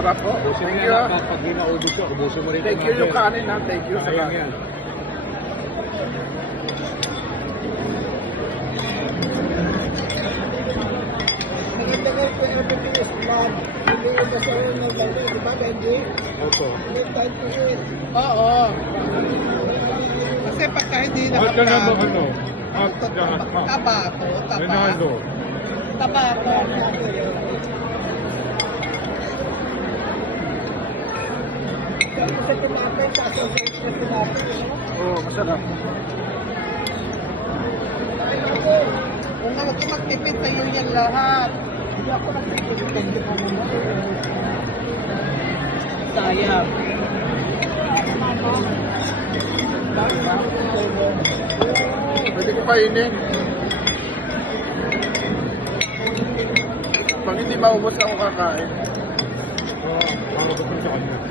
Sarap po. Ubusin mo Thank you. yan. Pag di naubos ko, ubusin mo rin. Thank you yung kanin ha. Thank you sa Sayang kanin. yan. Maganda kayo po yung pipinis lang. Hindi yung basta yung naglalagay, di ba, Benji? Opo. Hindi tayo pinis. Oo. Kasi pagka hindi Bakit ka naman nakapag... ano? At lahat pa. Tabako. Ronaldo. Tabako. Sa tinapay, kaso sa tinapay. Oo, masarap. Kung nga magtipid tayo yan lahat. Hindi ako nagpipilitan din ako naman. Sayang. Pwede ko kainin. Pag hindi maubos ako kakain. Oo, para gusto sa kanya.